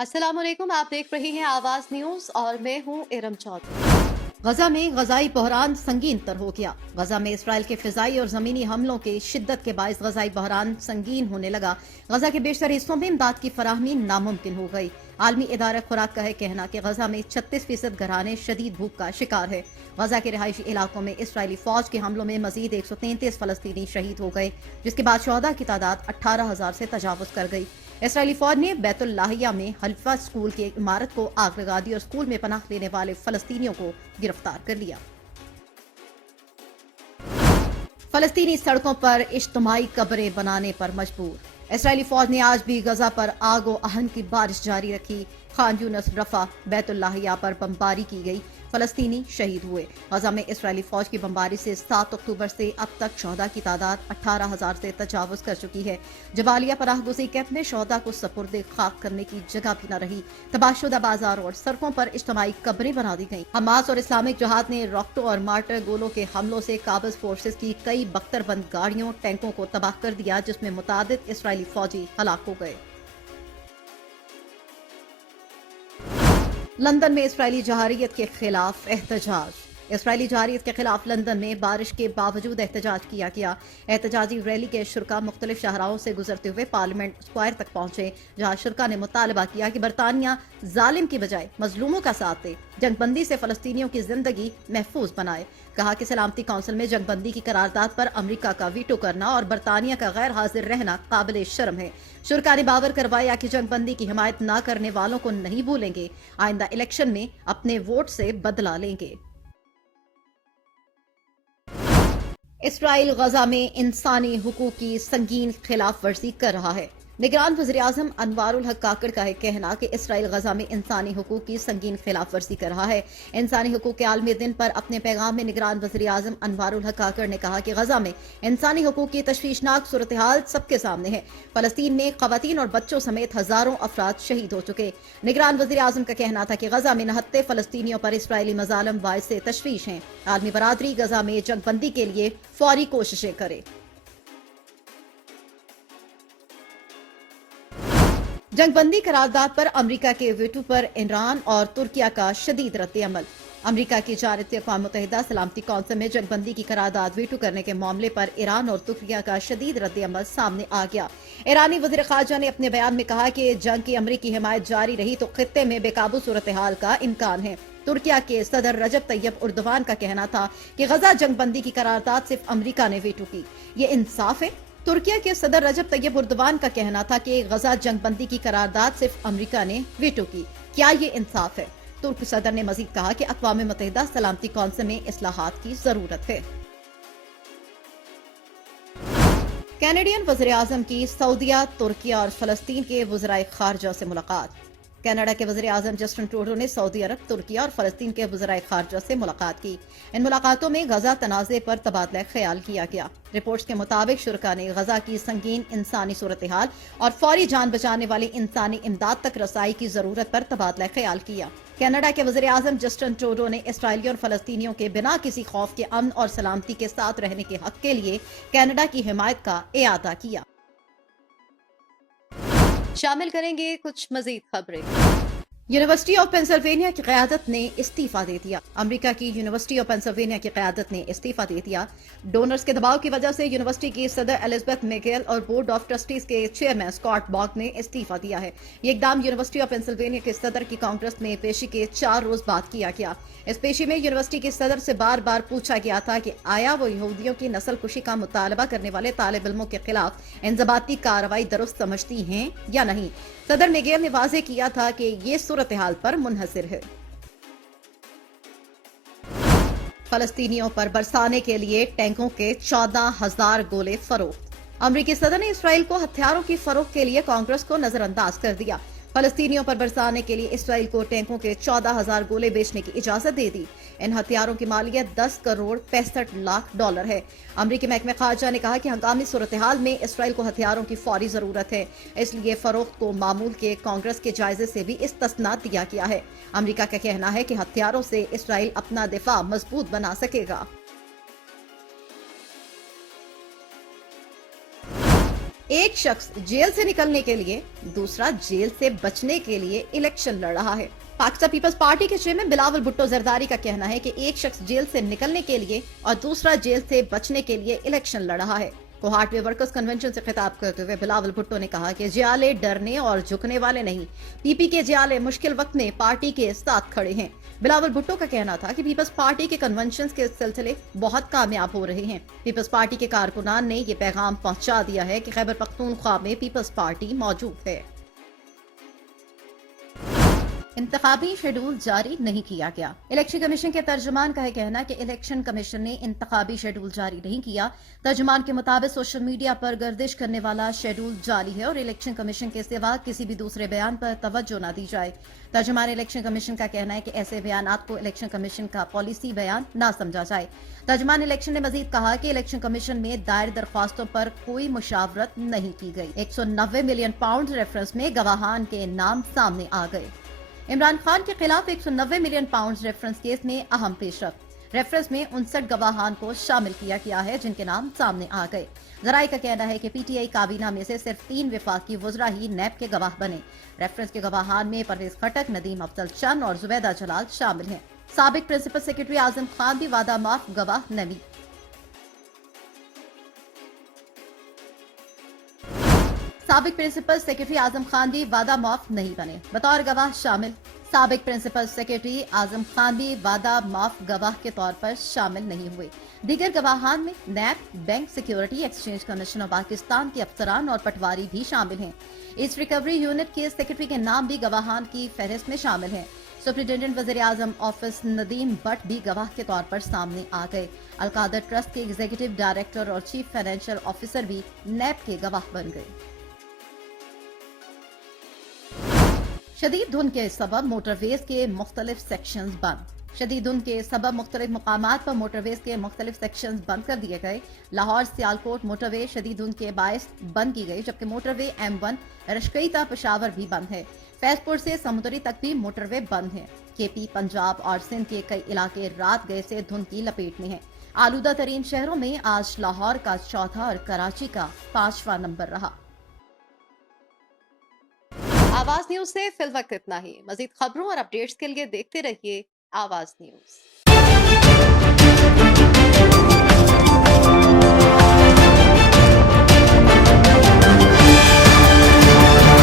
अस्सलाम वालेकुम। आप देख रहे हैं आवाज न्यूज और मैं हूं इरम चौधरी। गजा में गजाई बहरान संगीन तर हो गया। गजा में इसराइल के फिजाई और जमीनी हमलों के शिद्दत के बायस गजाई बहरान संगीन होने लगा। गजा के बेशतर हिस्सों में इमदाद की फराहमी नामुमकिन हो गई। आलमी इदारा खुराक का है कहना कि गजा में 36% घराने शदीद भूख का शिकार है। गजा के रिहायशी इलाकों में इसराइली फौज के हमलों में मजीद 133 फलस्तीनी शहीद हो गए, जिसके बाद शोहदा की तादाद 18,000 से तजावुज कर गई। इसराइली फौज ने बैतुल लाहिया में हल्फा स्कूल की इमारत को आग लगा दी और स्कूल में पनाह लेने वाले फलस्तीनियों को गिरफ्तार कर लिया। फलस्तीनी सड़कों पर इज्तिमाई कब्रें बनाने पर मजबूर। इसराइली फौज ने आज भी गजा पर आग और आहन की बारिश जारी रखी। खान यूनस, रफा, बैतुल लाहिया पर बमबारी की गई, फलस्तीनी शहीद हुए। गजा में इसराइली फौज की बमबारी से 7 अक्टूबर से अब तक शोहदा की तादाद 18,000 से तजावुज कर चुकी है। जबालिया पनाहगुज़ी कैंप में शोहदा को सपुर्दे खाक करने की जगह भी न रही। तबाहशुदा बाजार और सड़कों पर इज्तिमाई कब्रें बना दी गईं। हमास और इस्लामिक जिहाद ने रॉकेटों और मार्टर गोलों के हमलों से काबिज फोर्सेस की कई बख्तरबंद गाड़ियों, टैंकों को तबाह कर दिया, जिसमें मुतादिद इसराइली फौजी हलाक हो गए। लंदन में इसराइली जहारियत के खिलाफ एहतजाज। इसराइली जहारियत के खिलाफ लंदन में बारिश के बावजूद एहतजाज किया गया। एहतजाजी रैली के शुरा मुख्तलिफ शहराओं से गुजरते हुए पार्लियामेंट स्क्वायर तक पहुंचे, जहां शुरा ने मुतालबा किया कि बरतानिया जालिम की बजाय मजलूमों का साथ दे, जंगबंदी से फलस्तीनियों की जिंदगी महफूज बनाए। कहा कि सलामती काउंसिल में जंगबंदी की करारदाद पर अमरीका का वीटो करना और बरतानिया का गैर हाजिर रहना काबिल शर्म है। शुरा ने बावर करवाया कि जंगबंदी की हिमायत न करने वालों को नहीं भूलेंगे, आइंदा इलेक्शन में अपने वोट से बदला लेंगे। इसराइल गजा में इंसानी हुकूक की संगीन खिलाफ वर्जी कर रहा है। निगरान वज़ीर-ए-आज़म अनवारुल हक काकड़ का है कहना कि इसराइल गजा में इंसानी हुकूक की संगीन खिलाफ वर्जी कर रहा है। इंसानी हुकूक के आलमी दिन पर अपने पैगाम में निगरान वज़ीर-ए-आज़म अनवारुल हक काकड़ ने कहा कि गजा में इंसानी हुकूक की तशवीशनाक सूरत हाल सबके सामने है। फलस्तीन में खवातीन और बच्चों समेत हजारों अफराद शहीद हो चुके। निगरान वज़ीर-ए-आज़म का कहना था कि गजा में नहत्ते फलस्तीनियों पर इसराइली मजालम बाइस से तशवीश हैं। आलमी बरादरी गजा में जंगबंदी के लिए फौरी कोशिशें करे। जंगबंदी करारदाद पर अमरीका के वीटो पर ईरान और तुर्किया का शदीद रद्द-ए-अमल। अमरीका की जानिब से अक़वाम मुत्तहिदा सलामती कौंसिल में जंगबंदी की करारदाद वीटो करने के मामले पर ईरान और तुर्किया का शदीद रद्द-ए-अमल सामने आ गया। ईरानी वज़ीर ख़ारजा ने अपने बयान में कहा कि जंग की अमरीकी हिमायत जारी रही तो खित्ते में बेकाबू सूरत हाल का इम्कान है। तुर्किया के सदर रजब तैयब उर्दवान का कहना था कि गजा जंगबंदी की करारदाद सिर्फ अमरीका ने वीटो की। ये इंसाफ है? तुर्किया के सदर रजब तैयब उर्दवान का कहना था कि गजा जंगबंदी की करारदाद सिर्फ अमरीका ने वीटो की। क्या ये इंसाफ है? तुर्क सदर ने मजीद कहा कि अक़वाम मुत्तहिदा सलामती कौंसिल में इस्लाहात की जरूरत है। कैनेडियन वज़ीर-ए-आज़म की सऊदीया, तुर्किया और फलस्तीन के वज़राए ख़ारजा से मुलाकात। कनाडा के वज़ीर-ए-आज़म जस्टिन ट्रूडो ने सऊदी अरब, तुर्किया और फलस्तीन के वज़राए ख़ारजा से मुलाकात की। इन मुलाकातों में गजा तनाज़े पर तबादला ख्याल किया गया। रिपोर्ट्स के मुताबिक शुरा ने गजा की संगीन इंसानी सूरत हाल और फौरी जान बचाने वाली इंसानी इमदाद तक रसाई की जरूरत पर तबादला ख्याल किया। कनाडा के वज़ीर-ए-आज़म जस्टिन ट्रूडो ने इसराइलियों और फलस्तीनियों के बिना किसी खौफ के अमन और सलामती के साथ रहने के हक के लिए कनाडा की हिमायत का इआदा किया। शामिल करेंगे कुछ मजीद खबरें। यूनिवर्सिटी ऑफ पेंसिल्वेनिया की क़यादत ने इस्तीफा दे दिया। अमेरिका की यूनिवर्सिटी ऑफ पेंसिल्वेनिया की क़यादत ने इस्तीफा दे दिया। डोनर्स के दबाव की वजह से यूनिवर्सिटी की सदर एलिजाबेथ मैकेल और बोर्ड ऑफ ट्रस्टीज के चेयरमैन स्कॉट बॉग ने इस्तीफा दिया है। ये इकदाम यूनिवर्सिटी ऑफ पेंसिल्वेनिया के सदर की कांग्रेस में पेशी के 4 रोज बाद किया गया। इस पेशी में यूनिवर्सिटी के सदर से बार बार पूछा गया था कि आया वो यहूदियों की नस्ल कुशी का मुतालबा करने वाले तालिब इल्मों के खिलाफ इंज़बाती कार्रवाई दुरुस्त समझती हैं या नहीं। सदर मैकेल ने वाज़ेह किया था कि ये सूरत हाल पर मुनहसिर है। फलस्तीनियों पर बरसाने के लिए टैंकों के 14,000 गोले फरोख्त। अमरीकी सदर ने इसराइल को हथियारों की फरोख्त के लिए कांग्रेस को नजरअंदाज कर दिया। फलस्तीनियों पर बरसाने के लिए इसराइल को टैंकों के 14,000 गोले बेचने की इजाजत दे दी। इन हथियारों की मालियत 10 करोड़ 65 लाख डॉलर है। अमरीकी महकमे खारजा ने कहा कि हंगामी सूरत हाल में इसराइल को हथियारों की फौरी जरूरत है, इसलिए फरोख्त को मामूल के कांग्रेस के जायजे से भी इस्तिस्ना दिया गया है। अमरीका का कहना है कि हथियारों से इसराइल अपना दिफा मजबूत बना सकेगा। ایک شخص جیل سے نکلنے کے لیے، دوسرا جیل سے بچنے کے لیے الیکشن لڑ رہا ہے۔ پاکستان پیپلز پارٹی کے چیئرمین بلاول بھٹو زرداری کا کہنا ہے کہ ایک شخص جیل سے نکلنے کے لیے اور دوسرا جیل سے بچنے کے لیے الیکشن لڑ رہا ہے۔ کوہاٹ میں ورکرز کنونشن سے خطاب کرتے ہوئے بلاول بھٹو نے کہا کہ جیالے ڈرنے اور جھکنے والے نہیں، پی پی کے جیالے مشکل وقت میں پارٹی کے ساتھ کھڑے ہیں۔ بلاول بھٹو کا کہنا تھا کہ پیپلز پارٹی کے کنونشنز کے سلسلے بہت کامیاب ہو رہے ہیں۔ پیپلز پارٹی کے کارکنان نے یہ پیغام پہنچا دیا ہے کہ خیبر پختونخوا میں پیپلز پارٹی موجود ہے۔ انتخابی شیڈول جاری نہیں کیا گیا۔ الیکشن کمیشن کے ترجمان کا ہے کہنا کہ الیکشن کمیشن نے انتخابی شیڈول جاری نہیں کیا۔ ترجمان کے مطابق سوشل میڈیا پر گردش کرنے والا شیڈول جاری ہے اور الیکشن کمیشن کے سوا کسی بھی دوسرے بیان پر توجہ نہ دی جائے۔ ترجمان الیکشن کمیشن کا کہنا ہے کہ ایسے بیانات کو الیکشن کمیشن کا پالیسی بیان نہ سمجھا جائے۔ ترجمان الیکشن نے مزید کہا کہ الیکشن کمیشن میں دائر درخواستوں پر کوئی مشاورت نہیں کی گئی۔ 190 ملین پاؤنڈ ریفرنس میں گواہان کے نام سامنے آ گئے۔ عمران خان کے خلاف 190 ملین پاؤنڈ ریفرنس کیس میں اہم پیش رفت۔ ریفرنس میں 59 گواہان کو شامل کیا گیا ہے جن کے نام سامنے آ گئے۔ ذرائع کا کہنا ہے کہ پی ٹی آئی کابینہ میں سے صرف 3 وفاقی وزراء ہی نیب کے گواہ بنے۔ ریفرنس کے گواہان میں پرویز خٹک، ندیم افضل چند اور زبیدہ جلال شامل ہیں۔ سابق پرنسپل سیکرٹری اعظم خان بھی وعدہ معاف گواہ نہیں۔ سابق پرنسپل سیکرٹری اعظم خان بھی وعدہ معاف نہیں بنے، بطور گواہ شامل۔ سابق پرنسپل سیکرٹری اعظم خان بھی وعدہ معاف گواہ کے طور پر شامل نہیں ہوئے۔ دیگر گواہان میں NAB, bank security exchange commission of Pakistan کے افسران اور پٹواری بھی شامل ہیں۔ اس ریکوری یونٹ کے سیکرٹری کے نام بھی گواہان کی فہرست میں شامل ہیں۔ سپرنٹینڈنٹ وزیر اعظم آفس ندیم بٹ بھی گواہ کے طور پر سامنے آ گئے۔ القادر ٹرسٹ کے ایگزیکٹو ڈائریکٹر اور چیف فائنینشیل آفیسر بھی نیب کے گواہ بن گئے۔ شدید دھند کے سبب موٹر ویز کے مختلف سیکشنز بند۔ شدید دھند کے سبب مختلف مقامات پر موٹر ویز کے مختلف سیکشنز بند کر دیے گئے۔ لاہور سیالکوٹ موٹر وے شدید دھند کے باعث بند کی گئی، جبکہ موٹر وے M1 رشکئی تا پشاور بھی بند ہے۔ فیض پور سے سمندری تک بھی موٹر وے بند ہے۔ کے پی، پنجاب اور سندھ کے کئی علاقے رات گئے سے دھند کی لپیٹ میں ہیں۔ آلودہ ترین شہروں میں آج لاہور کا چوتھا اور کراچی کا 5واں نمبر رہا۔ آواز نیوز سے فی الوقت اتنا ہی۔ مزید خبروں اور اپڈیٹس کے لیے دیکھتے رہیے آواز نیوز۔